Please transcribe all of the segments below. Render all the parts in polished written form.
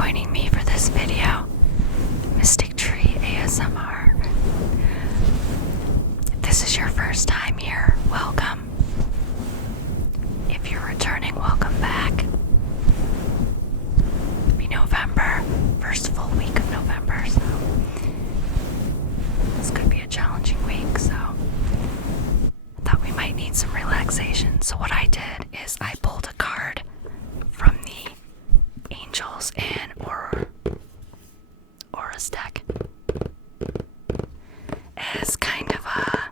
joining me for this video, Mystic Tree ASMR. If this is your first time here, welcome. If you're returning, welcome back. It'll be November, first full week of November, so this could be a challenging week, so I thought we might need some relaxation. So what I did is I pulled a card from the Angels and Aura's deck as kind of a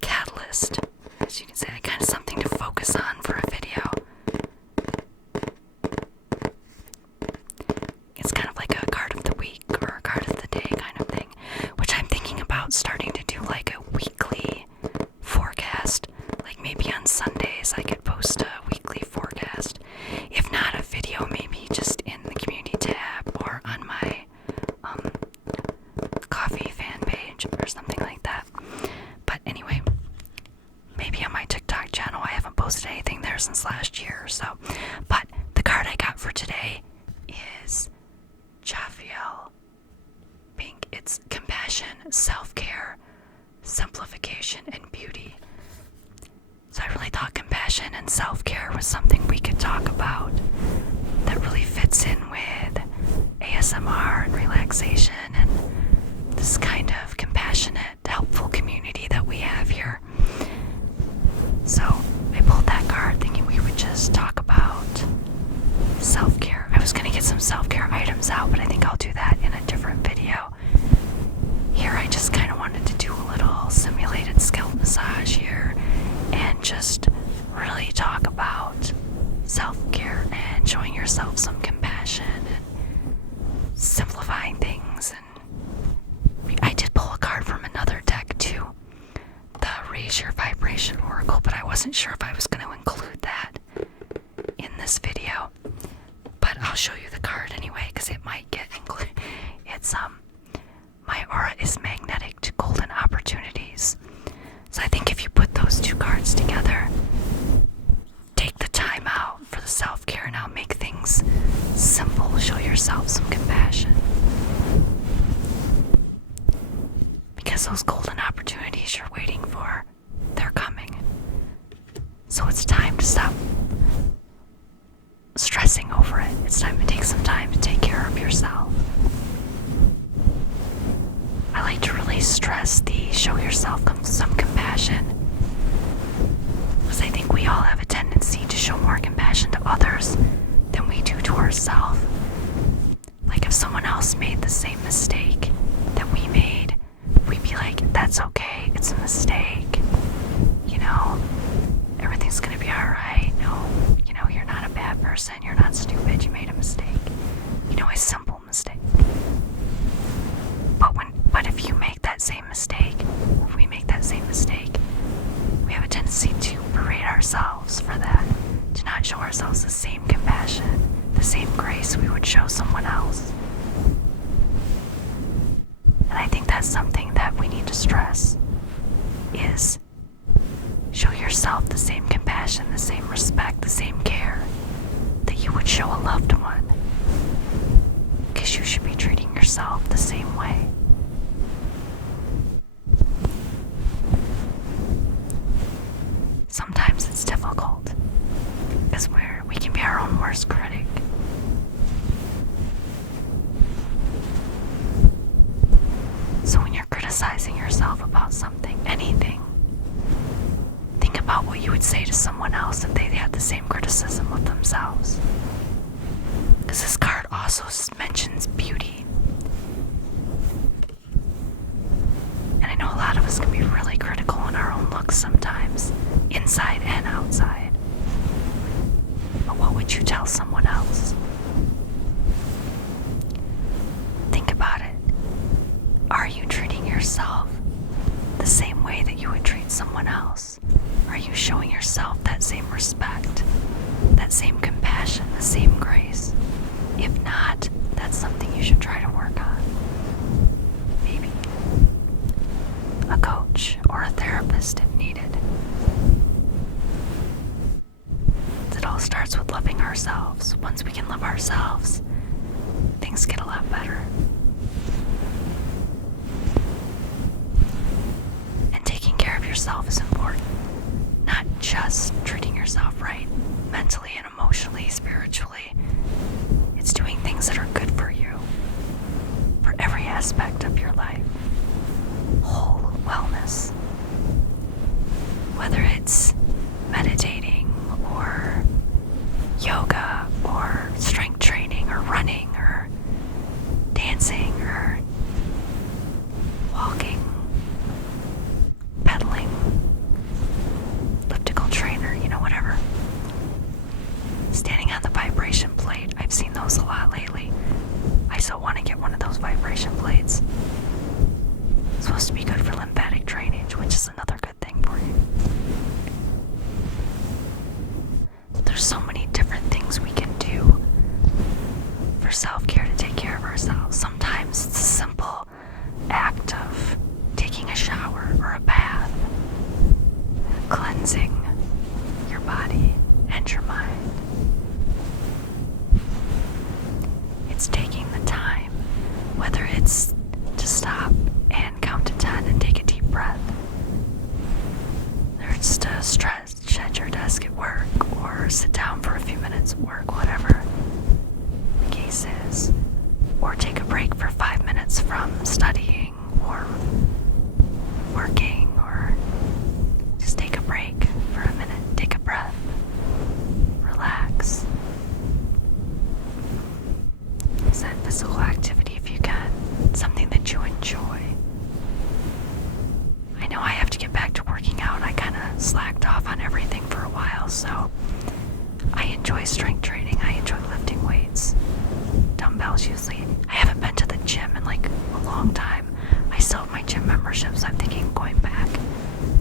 catalyst, as you can say, kind of something to focus on for a video. It's kind of like a card of the week or a card of the day kind of thing, which I'm thinking about starting to do like a weekly forecast. Like maybe on Sundays I could post a weekly forecast. If not a video, maybe just in the community tab or on my coffee fan page or something like that. But anyway, maybe on my TikTok channel. I haven't posted anything there since last year or so. But the card I got for today is Jaffiel Pink. It's compassion, self-care, simplification, and beauty. So I really thought compassion and self-care was something we could talk about that really fits in with ASMR and relaxation and this kind of compassionate, helpful community that we have here. So I pulled that card thinking we would just talk about self-care. I was going to get some self-care items out, but I think I'll do that in a different video. Here I just kind of wanted to do a little simulated scalp massage here and just really talk about self-care and showing yourself some compassion and simplifying things. And I did pull a card from another deck too, the Raise Your Vibration Oracle, but I wasn't sure if I was going to include that in this video. But I'll show you the card anyway because it might get included. It's my aura is magnetic to golden opportunities. So I think if you put those two cards together, take the time out for the self-care and I'll make things simple. Show yourself some compassion. Because those golden opportunities you're waiting for, they're coming. So it's time to stop stressing over it. It's time to take some time to take care of yourself. I like to really stress the show yourself some compassion, because I think we all have a tendency to show more compassion to others than we do to ourselves. Like if someone else made the same mistake that we made, we'd be like, that's okay, it's a mistake, you know, everything's gonna be alright. No, you know, you're not a bad person, you're not stupid, you made a mistake, you know, a simple mistake. But if you make that same mistake, if we make that same mistake, we have a tendency to berate ourselves for that, to not show ourselves the same compassion, the same grace we would show someone else. And I think that's something that we need to stress, is show yourself the same compassion, the same respect, the same care that you would show a loved one. Because you should be treating yourself the same way. Sometimes it's difficult because we can be our own worst critic. So when you're criticizing yourself about something, anything, think about what you would say to someone else if they had the same criticism of themselves. Because this card also mentions beauty. And I know a lot of us can be really critical in our own looks sometimes, inside and outside. But what would you tell someone else? Think about it. Are you treating yourself the same way that you would treat someone else? Are you showing yourself that same respect, that same compassion, the same grace? If not, that's something you should try to work on. Maybe a coach or a therapist if needed. It all starts with loving ourselves. Once we can love ourselves, things get a lot better. And taking care of yourself is important. Not just treating yourself right, mentally and emotionally, spiritually. It's doing things that are good for you, for every aspect of your life. Whole wellness. Whether it's meditating or yoga or strength training or running or dancing or walking, pedaling, elliptical trainer, whatever. Standing on the vibration plate. I've seen those a lot lately. I so want to get one of those vibration plates. It's supposed to be good for lymphatic drainage, which is another good thing for you. There's so many different things we can do for self-care to take care of ourselves. Sometimes it's a simple act of taking a shower or a bath, cleansing your body and your mind. It's taking the time, whether it's to stop and count to 10 and take a deep breath, whether it's to stretch at your desk at work or sit down for a few minutes at work, whatever the case is, or take a break for 5 minutes from studying or working, or just take a break for a minute, take a breath, relax. Set physical activity if you can, something that you enjoy. I know I have to get back to working out. I kind of slacked off on everything for a while, so I enjoy strength training. I enjoy lifting weights, dumbbells usually. I haven't been to the gym in like a long time. I still have my gym membership, so I'm thinking of going back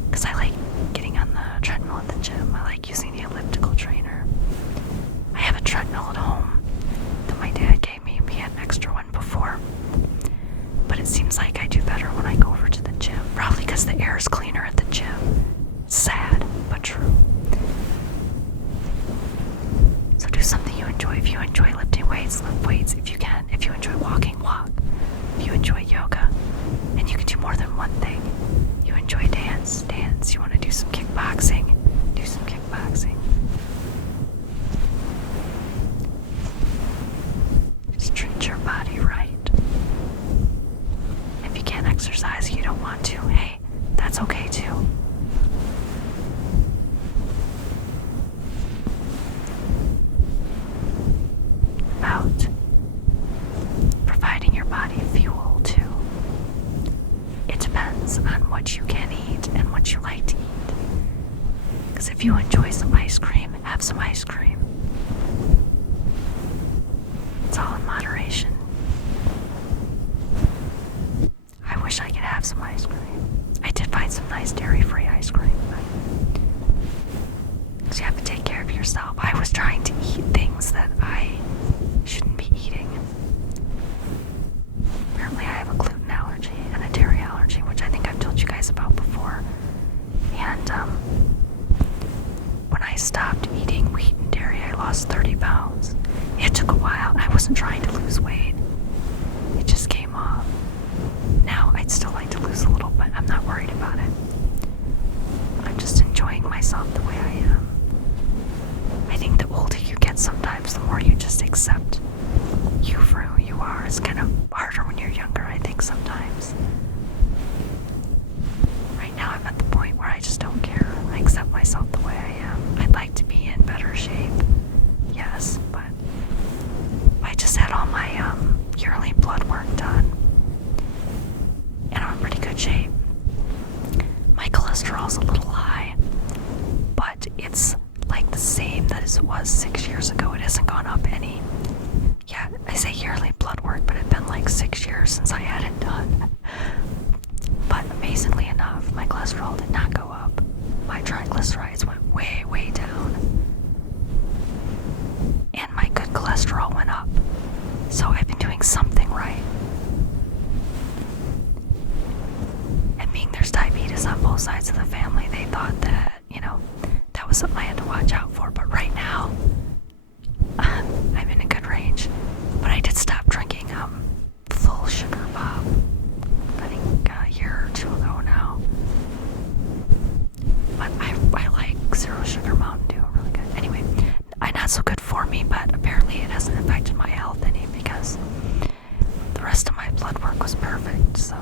because I like getting on the treadmill at the gym. I like using the elliptical trainer. I have a treadmill at home that my dad gave me. He had an extra one before. But it seems like I do better when I go over to the gym. Probably because the air is cleaner at the gym. Sad, but true. So do something you enjoy. If you enjoy lifting weights, lift weights if you can. If you enjoy walking, walk. If you enjoy yoga, and you can do more than one thing. You enjoy dance, dance. You want to do some kickboxing, do some kickboxing. Just treat your body right. If you can't exercise, you don't want to, hey, that's okay too. About providing your body fuel too. It depends on what you can eat and what you like to eat. Because if you enjoy some ice cream, have some ice cream. It's all in moderation. I wish I could have some ice cream. I did find some nice dairy-free ice cream. Because you have to take care of yourself. I was trying to eat things that I shouldn't be eating. Apparently I have a gluten allergy and a dairy allergy, which I think I've told you guys about before. And when I stopped eating wheat and dairy, I lost 30 pounds. It took a while. I wasn't trying to lose weight. It just came off. Now, I'd still like to lose a little, but I'm not worried about it. I'm just enjoying myself the way I am. I think the older you get sometimes, the more you just accept you for who you are. It's kind of harder when you're younger, I think, sometimes. Right now, I'm at the point where I just don't care. I accept myself the way I am. I'd like to be in better shape, yes, but I just had all my yearly blood work done. And I'm in pretty good shape. My cholesterol's a little high, but it's like the same as it was 6 years ago. It hasn't gone up any. Yeah, I say yearly blood work, but it's been like 6 years since I had it done. But amazingly enough, my cholesterol did not go up. My triglycerides went way, way down. And my good cholesterol went up. So I've been doing something right. And being there's diabetes on both sides of the family, they thought that, that was something I had to watch out for. But right now, not so good for me, but apparently it hasn't affected my health any because the rest of my blood work was perfect, so.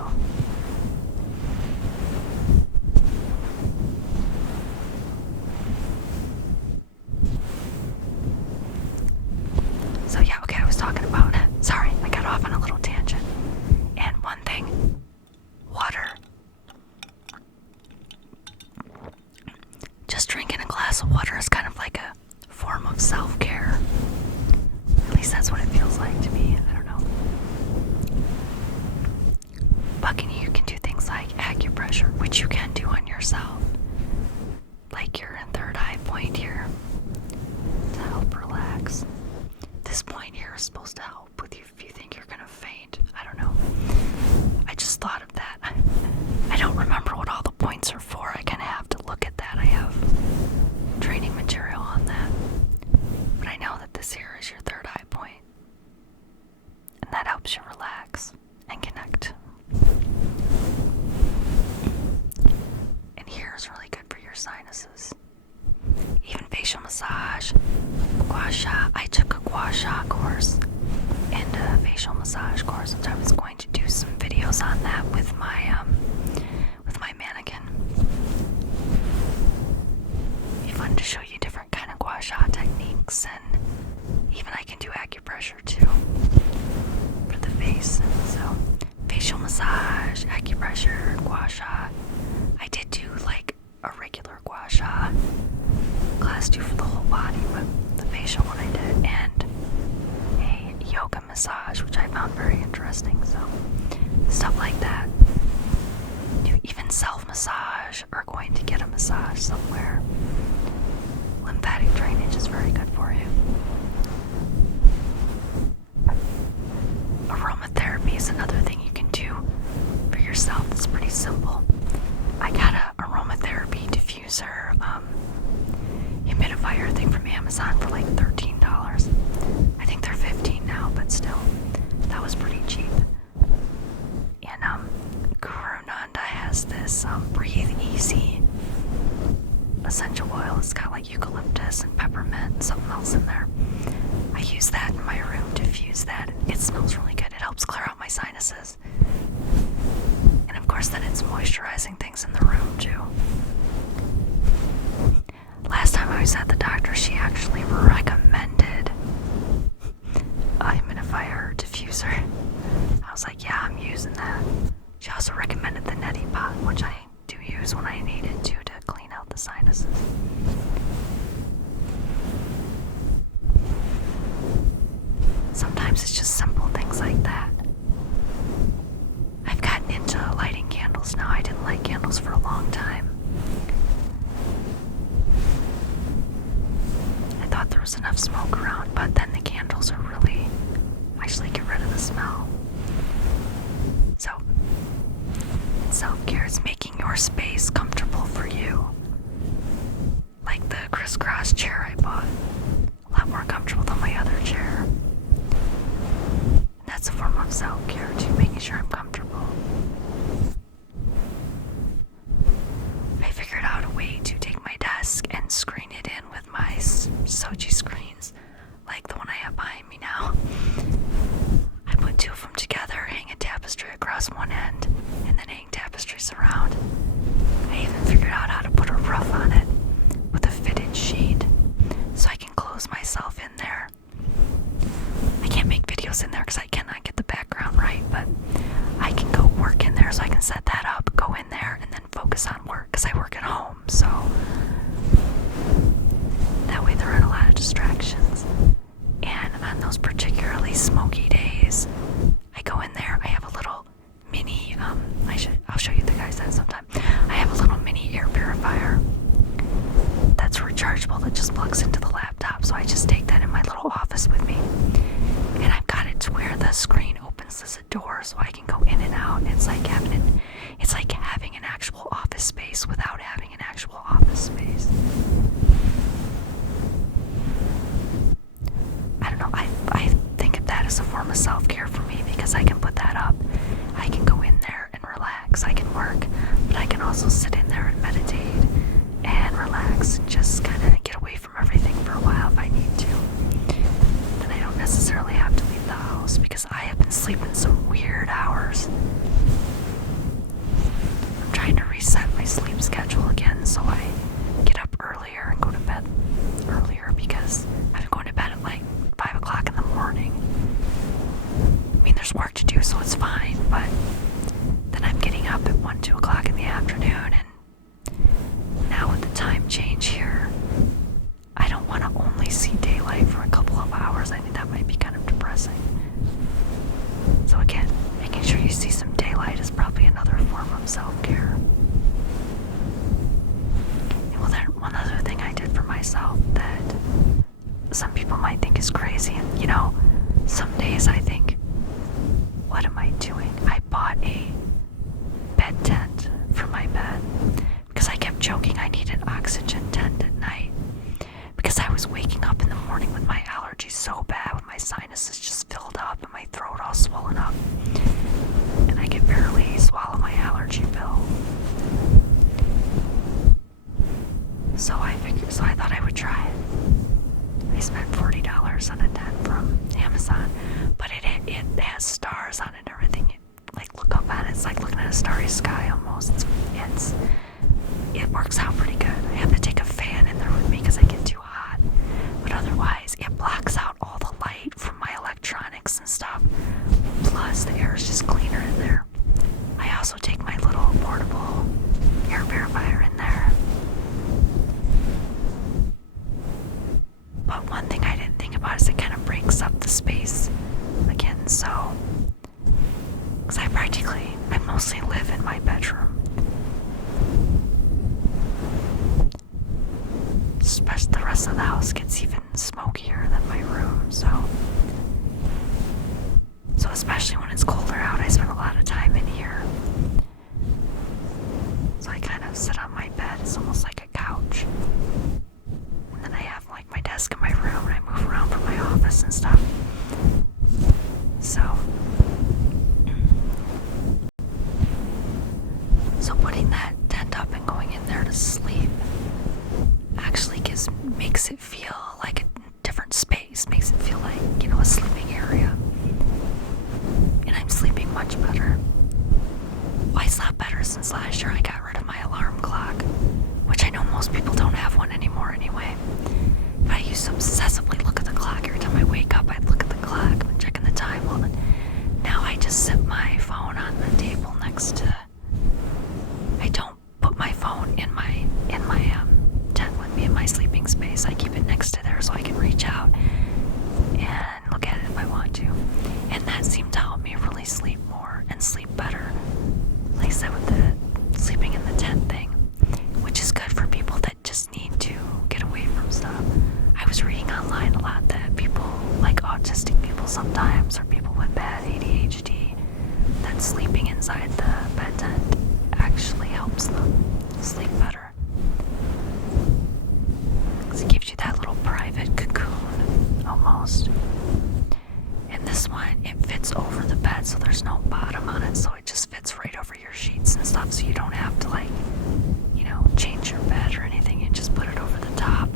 So yeah, okay, I was talking about, sorry, I got off on a little tangent. And one thing, water. Just drinking a glass of water is kind of like a form of self-care. At least that's what it feels like to me. I don't know. But you can do things like acupressure, which you can do on yourself. Like your third eye point here to help relax. This point here is supposed to help with you if you think you're gonna faint. I don't know. I just thought of that. I don't remember what all the points are for. I kind of have to look at that. I have training material on that. But I know that this here is your third eye point. And that helps you relax and connect. And here is really good for your sinuses. Even facial massage, gua sha. I took a gua sha course and a facial massage course, which I was going to do some videos on that with my mannequin. It'd be fun to show you different kind of gua sha techniques, and even I can do acupressure too for the face. So facial massage, acupressure, gua sha. I did do like a regular gua sha class 2 for the whole body, but the facial one I did, and a yoga massage, which I found very interesting. So stuff like that. Do even self-massage or going to get a massage somewhere. Lymphatic drainage is very good for you. Aromatherapy is another thing you can do for yourself. It's pretty simple. I got a aromatherapy diffuser humidifier thing from Amazon for like $13. I think they're $15 now, but still, that was pretty cheap. And Guru Nanda has this Breathe Easy essential oil. It's got like eucalyptus and peppermint and something else in there. I use that in my room, diffuse that. It smells really good. It helps clear out my sinuses. And of course then it's moisturizing things in the room too. Last time I was at the doctor, she actually recommended a humidifier diffuser. I was like, yeah, I'm using that. She also recommended the neti pot, which I do use when I need it to clean out the sinuses. Sometimes it's just simple things like that. I've gotten into lighting candles now. I didn't light candles for a long time. I thought there was enough smoke around, but then the candles are really actually get rid of the smell. So, self-care is making your space comfortable for you. Like the crisscross chair I bought. A lot more comfortable than my other chair. And that's a form of self-care too, making sure I'm comfortable. I figured out a way to take my desk and screen it in with my Soji screens, like the one I have behind me now. I put 2 of them together, hang a tapestry across one end, and then hang tapestries around. I even figured out how to put a roof on it with a fitted sheet, so I can close myself in there. I can't make videos in there because I cannot get the background right, but I can go work in there, so I can set that up, go in there, and then focus on work, because I work at home, so that way there aren't a lot of distractions. And on those particularly smoky days, I go in there, I have a little mini, I'll show you the guys that sometime. I have a little mini air purifier that's rechargeable that just plugs into the laptop, so I just take that in my little office with me. And I've got it to where the screen opens as a door, so I can go in and out. It's like having an actual office space without having an actual office space. I don't know, I think of that as a form of self-care for me, because I can put that up. I can go in there and relax. I can work, but I can also sit in there and meditate and relax and just kind of get away from everything for a while if I need to. there's work to do, so it's fine. But then I'm getting up at 1, 2 o'clock in the afternoon, and now with the time change here, I don't want to only see daylight for a couple of hours. I think that might be kind of depressing. So again, making sure you see some daylight is probably another form of self-care. And well, then one other thing I did for myself that some people might think is crazy, and you know, some days I think, what am I doing? I bought a bed tent for my bed because I kept joking I need an oxygen tent at night because I was waking up in the morning with my allergies so bad, with my sinuses just filled up and my throat all swollen up, and I could barely swallow my allergy pill. So I thought I would try it. I spent $40 on a tent from Amazon, but it has stars on it and everything. Like, look up at it, it's like looking at a starry sky almost. It works out pretty good. I have to take a fan in there with me because I get too hot, but otherwise it blocks out all the light from my electronics and stuff. Plus the air is just cleaner in there. I also take my little portable air purifier in there. But one thing I didn't think about is it kind of breaks up the space again, so because I mostly live in my bedroom. Especially the rest of the house gets even smokier than my room, so especially when it's colder out, I spend a lot of time in here. So I kind of sit on my bed, it's almost like a couch. And then I have like my desk in my room and I move around from my office and stuff. So putting that tent up and going in there to sleep actually makes it feel like a different space, makes it feel like, you know, a sleeping area. And I'm sleeping much better. Well, I slept better since last year I got rid of my alarm clock, which I know most people don't have one anymore anyway. But I used to obsessively look at the clock. Every time I wake up, I'd look at the clock and checking the time. Well, now I just set my phone on the table next to. I don't put my phone in my tent with me in my sleeping space. I keep it next to there so I can reach out and look at it if I want to. And that seemed to help me really sleep more and sleep better. Like I said, with the sleeping in the tent thing, which is good for people that just need to get away from stuff. I was reading online a lot that people, like autistic people sometimes, or people with bad ADHD, that sleeping inside the bed tent actually helps them sleep better. Because it gives you that little private cocoon, almost. And this one, it fits over the bed, so there's no bottom on it, so it just fits right over your sheets and stuff, so you don't have to, like, you know, change your bed or anything. You just put it over the top.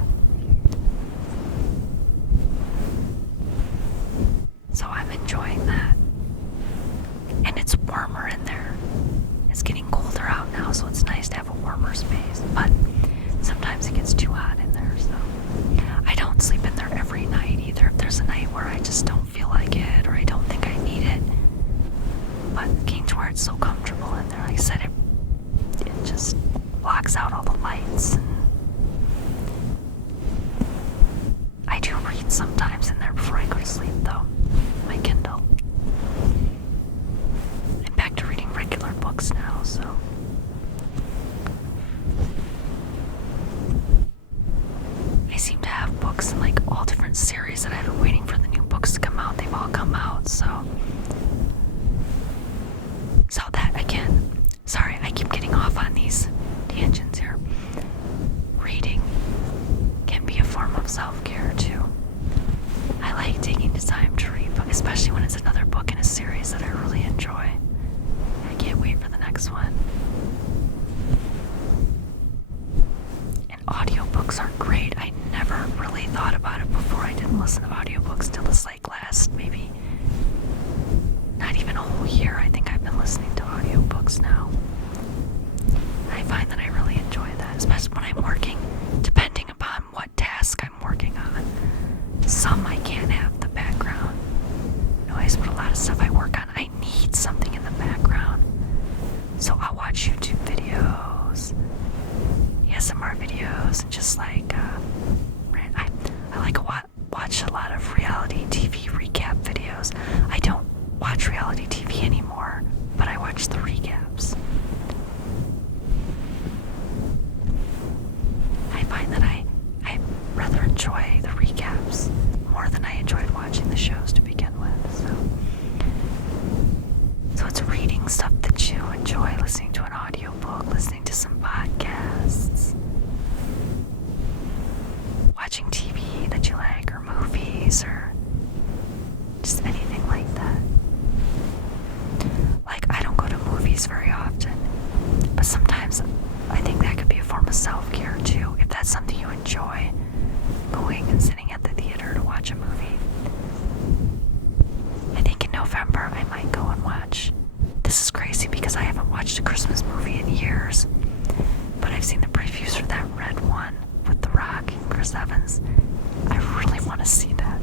So I'm enjoying that. And it's warmer in there. It's getting colder out now, so it's nice to have a warmer space. But sometimes it gets too hot in there, so I don't sleep in there every night either. If there's a night where I just don't feel like it or I don't think I need it. But getting to where it's so comfortable in there, like I said, it just blocks out all the lights. And I do read sometimes in there before I go to sleep, though. My Kindle. I'm back to reading regular books now, so. I seem to have books in like all different series that I've been waiting for the new books to come out. They've all come out, so that again. Sorry, I keep getting off on these tangents here. Reading can be a form of self-care too. I like taking the time to read, especially when it's another book in a series that I really enjoy. I can't wait for the next one. And audiobooks are great. I never really thought about it before. I didn't listen to audiobooks till this like last maybe not even a whole year. I think I've been listening to audiobooks now. And I find that I really enjoy that, especially when I'm working, depending upon what task I'm working on. Some I can't have the background noise, but a lot of stuff I work on watch YouTube videos, ASMR videos, and just like I like watch a lot of reality TV recap videos. I don't watch reality TV anymore, but I watch the recaps. I find that I rather enjoy the recaps more than I enjoyed watching the shows to begin with. So it's reading stuff that you enjoy, listening to an audiobook, listening to some podcasts, watching TV that you like, or movies, or just anything like that. Like, I don't go to movies very often, but sometimes I think that could be a form of self-care too, if that's something you enjoy, going and sitting at the theater to watch a movie. I think in November I might go and watch, this is crazy because I haven't watched a Christmas movie in years, but I've seen the previews for that red one with The Rock and Chris Evans. I really want to see that.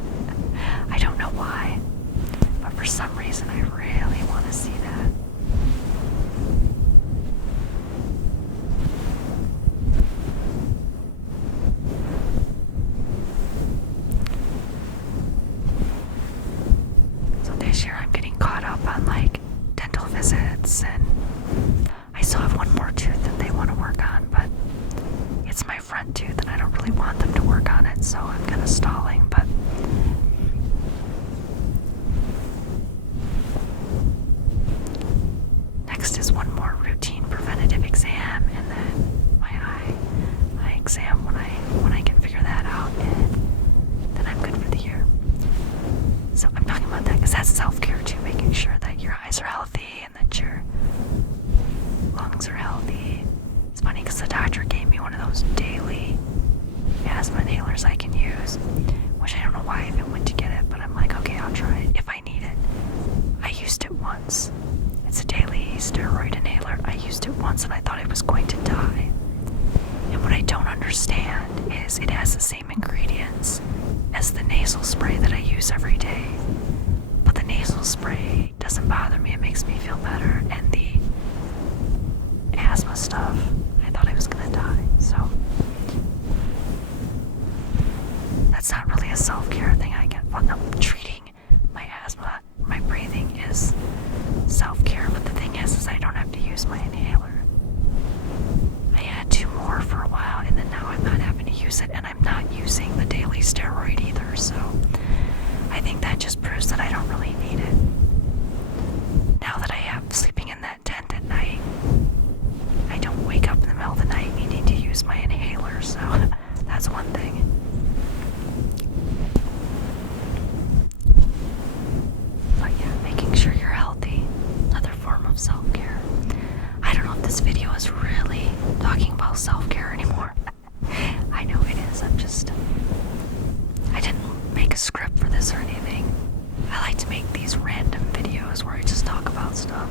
I don't know why, but for some reason I really want to see that. So this year I'm getting caught up on like dental visits, and I still have one more tooth that they want to work on, but it's my front tooth and I don't really want them to work on it, so I'm kind of stalling. But next is one more routine preventative exam, and then my eye exam when I can figure that out, and then I'm good for the year. So I'm talking about that because that's self-care too, making sure that your eyes are healthy and that your lungs are healthy. It's funny because the doctor gave me one of those daily asthma inhalers I can use, which I don't know why I even went to get it, but I'm like, okay, I'll try it if I need it. I used it once. It's a daily steroid inhaler. I used it once and I thought I was going to die. And what I don't understand is it has the same ingredients as the nasal spray that I use every day. But the nasal spray doesn't bother me. It makes me feel better. And the asthma stuff, I thought I was going to die. So that's not really a self-care thing. I get treating my asthma, my breathing is self-care, but the thing is I don't have to use my inhaler. I had 2 more for a while, and then now I'm not having to use it, and I'm not using the daily steroid either, so I think that just proves that I don't really need it. Now that I have sleeping in that tent at night, I don't wake up in the middle of the night needing to use my inhaler, so that's one thing. But yeah, making sure you're healthy, another form of self-care. I don't know if this video is really talking about self-care anymore. I know it is, I didn't make a script for this or anything. I like to make these random videos where I just talk about stuff.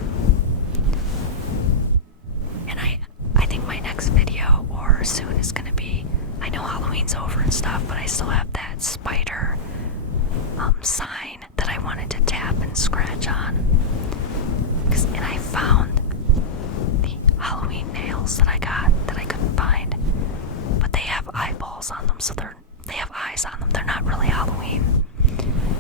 And I think my next video, or soon, is gonna be, I know Halloween's over and stuff, but I still have that spider sign that I wanted to tap and scratch on. And I found the Halloween nails that I got that I couldn't find, but they have eyeballs on them, so they have eyes on them. They're not really Halloween.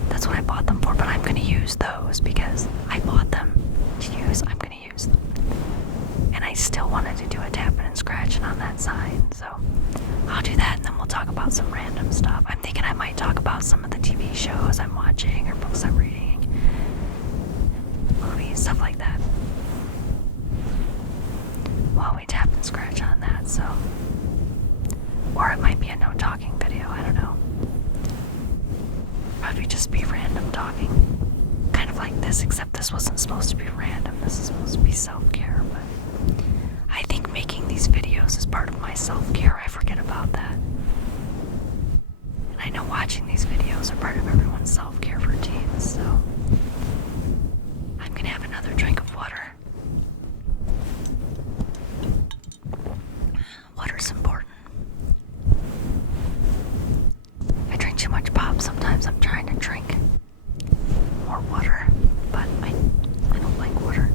That's what I bought them for, but I'm gonna use those because I bought them to use. I'm gonna use them. And I still wanted to do a tapping and scratching on that sign, so I'll do that, and then we'll talk about some random stuff. I'm thinking I might talk about some of the TV shows I'm watching or books I'm reading, movies, stuff like that, while we tap and scratch on that. So, or it might be a no talking video, I don't know. Probably just be random talking, kind of like this, except this wasn't supposed to be random. This is supposed to be self-care, but I think making these videos is part of my self-care. I forget about that. And I know watching these videos are part of everyone's self-care routines, so I'm gonna have another drink of water. Water's important. I drink too much pop sometimes. I'm trying to drink more water, but I don't like water.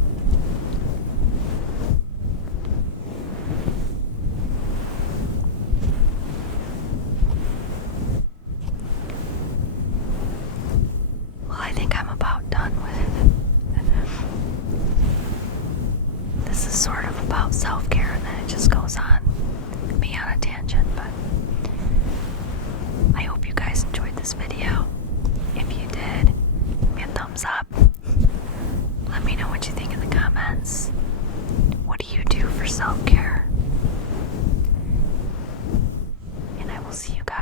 for self care. And I will see you guys